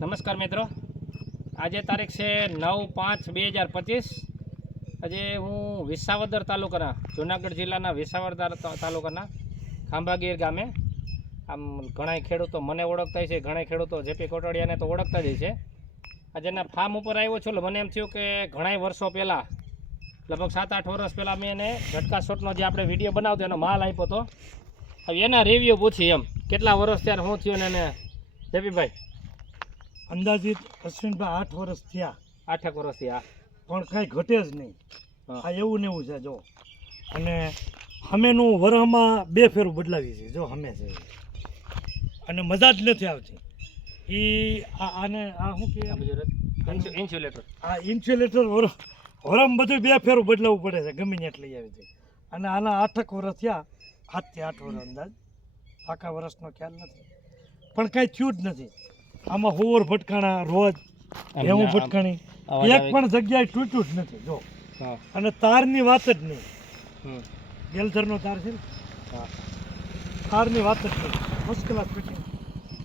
નમસ્કાર મિત્રો, આજે તારીખ છે 9/5/2025. આજે હું વિસાવદર તાલુકાના જૂનાગઢ જિલ્લાના વિસાવદર તાલુકાના ખાંભાગીર ગામે આમ ઘણા ખેડૂતો મને ઓળખતા છે, ઘણા ખેડૂતો જેપી કોટડિયાને તો ઓળખતા જ છે. આજે એના ફાર્મ ઉપર આવ્યો છું. મને એમ થયું કે ઘણા વર્ષો પહેલાં, લગભગ 7-8 વર્ષ પહેલાં મેં એને ઝટકા શોટનો જે આપણે વિડીયો બનાવતો એનો માલ આપ્યો હતો. હવે એના રિવ્યૂ પૂછી એમ કેટલા વર્ષ ત્યારે શું થયું ને એને જેપીભાઈ અંદાજિત અશ્વિનભાઈ 8 વર્ષ થયા. 8 વર્ષથી આ પણ કાંઈ ઘટે જ નહીં. આ એવું ને એવું છે જો. અને હમેનું વરહમાં 2 ફેરું બદલાવી છે જો હમે છે. અને મજા જ નથી આવતી. આને આ શું કે ઇન્સ્યુલેટર, આ ઇન્સ્યુલેટર વરમ બધું 2 ફેરું બદલાવવું પડે છે ગમે ત્યાં લઈ આવી છે. અને આના 8 વર્ષ થયા. 7 થી 8 વર્ષ અંદાજ, પાકા વર્ષનો ખ્યાલ નથી. પણ કાંઈ થયું જ નથી. આમાં હોવર ભટકાણા રોજ એવું ભટકાણી, એક પણ જગ્યાએ તૂટ્યું જ નથી જો. અને તારની વાત જ નહીં. ગેલધરનો તાર છે ને, તારની વાત જ નહીં. ફર્સ્ટ ક્લાસ ફિટિંગ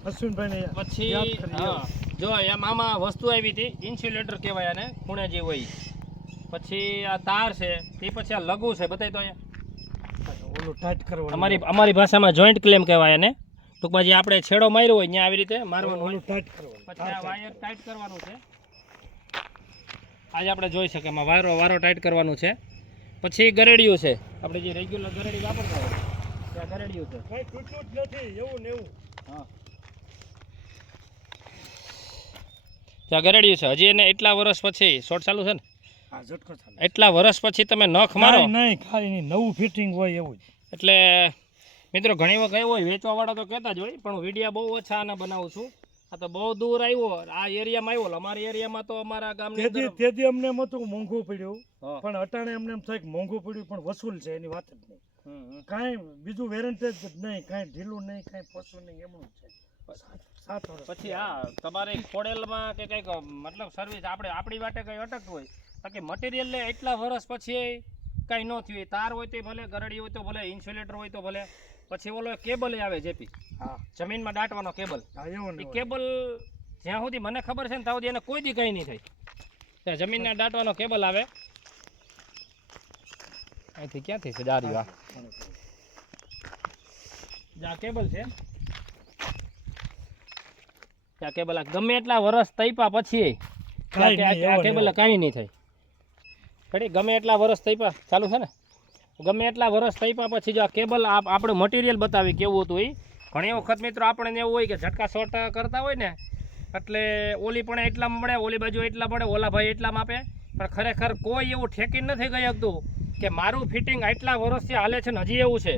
અશ્વિનભાઈને. પછી જો એમ આમાં વસ્તુ આવી હતી, ઇન્સ્યુલેટર કહેવાય આને, ખૂણે જે હોય. પછી આ તાર છે, તે પછી આ લઘુ છે, બતાવી તો અહીંયા ઓલું ટાઈટ કરવાનું. અમારી ભાષામાં જોઈન્ટ ક્લેમ કહેવાય આને. ટૂંકમાં જે આપણે છેડો માર્યો હોય ત્યાં આવી રીતે મારવાનું હોય. ટાઈટ કરવાનું. પછી આ વાયર ટાઈટ કરવાનું છે. આજે આપણે જોઈ શકીએ એમાં વારો ટાઈટ કરવાનું છે. પછી ગરેડિયું છે, આપણે જે રેગ્યુલર ગરેડી વાપરતા હોય ત્યાં ગરેડિયું છે. કંઈ તૂટ્યું જ નથી એવું ને એવું. હા, ત્યાં ગરેડિયું છે. હજી એને એટલા વર્ષ પછી શોર્ટ ચાલુ છે ને, હા ઝટકો ચાલે. એટલા વર્ષ પછી તમે નખ મારો નહીં, ખાલી નહીં, નવું ફિટિંગ હોય એવું જ. એટલે મિત્રો ઘણી વખત એવું હોય, વેચવાવાળા તો કહેતા જ હોય, પણ હું વિડીયો બહુ ઓછા આના બનાવું છું. આ તો બહુ દૂર આવ્યો, આ એરિયામાં આવ્યો. અમારા એરિયામાં તો અમારા ગામની તેથી અમને એમ હતું મોંઘું પડ્યું, પણ અટાણે અમને એમ થાય કે મોંઘું પડ્યું પણ વસૂલ છે, એની વાત જ નહીં. કાંઈ બીજું વેરંટેજ જ નહીં, કાંઈ ઢીલું નહીં, કાંઈ પોસું નહીં, એમનું જ છે. 7 વર્ષ પછી હા, તમારે ખોડેલમાં કે કંઈક મતલબ સર્વિસ આપણી વાટે કંઈ અટકતું હોય, બાકી મટીરિયલને એટલા વર્ષ પછી કાંઈ ન થયું. તાર હોય તો ભલે, ગરડી હોય તો ભલે, ઇન્સ્યુલેટર હોય તો ભલે. પછી ઓલો કેબલ આવે જેપી, હા, જમીનમાં દાટવાનો કેબલ. એ કેબલ જ્યાં સુધી મને ખબર છે ને ત્યાં સુધી એને કોઈ દી કંઈ નહીં થાય. ત્યાં જમીનના દાટવાનો કેબલ આવે. અહીંથી ક્યાંથી છે જારી? આ કેબલ છે, ત્યાં કેબલ ગમે એટલા વર્ષ તૈપા પછી કેબલ કાંઈ નહીં થાય. ખરી ગમે એટલા વર્ષ તૈપા ચાલુ છે ને, ગમે એટલા વર્ષ તૈપા પછી જો આ કેબલ આપણે મટીરિયલ બતાવી કેવું હતું. એ ઘણી વખત મિત્રો આપણને એવું હોય કે ઝટકા શોર્ટ કરતા હોય ને એટલે ઓલી પણ એટલામાં મળે, ઓલી બાજુ એટલા મળે, ઓલા ભાઈ એટલામાં આપે. પણ ખરેખર કોઈ એવું ઠેકી નથી ગઈ શકતું કે મારું ફિટિંગ આટલા વર્ષથી હાલે છે ને હજી એવું છે.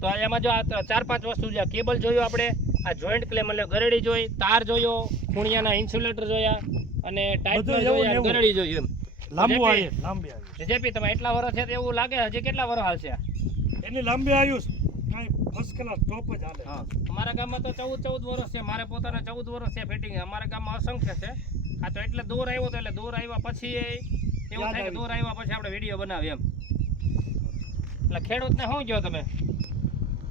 તો એમાં જો આ 4-5 વસ્તુ છે. કેબલ જોયું આપણે, આ જોઈન્ટ ક્લેમ એટલે ગરેડી જોઈ, તાર જોયો, ખૂણિયાના ઇન્સ્યુલેટર જોયા, અને ટાઈટ જોયા, ગરેડી જોયું. એમ લાંબુ આવી, લાંબી આવી. જેપી તમે એટલા વર્ષ છે એવું લાગે હજી કેટલા વર્ષ હાલશે એની લાંબી આવ્યું કાંઈ ફર્સ્ટ ક્લાસ ટોપ જ હાલે. હા, અમારા ગામમાં તો 14 વર્ષ છે. મારે પોતાને 14 વર્ષ છે ફિટિંગ. અમારા ગામમાં અસંખ્ય છે. આ તો એટલે દૂર આવ્યો તો એટલે દૂર આવ્યા પછી એવું થાય કે દૂર આવ્યા પછી આપણે વિડીયો બનાવીએ એમ. એટલે ખેડૂતને શું કહો તમે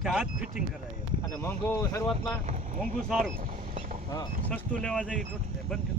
કે હાથ ફિટિંગ કરાય? અને મોંઘું શરૂઆતમાં મોંઘું સારું, હા, સસ્તું લેવા જઈએ તૂટે બંધ.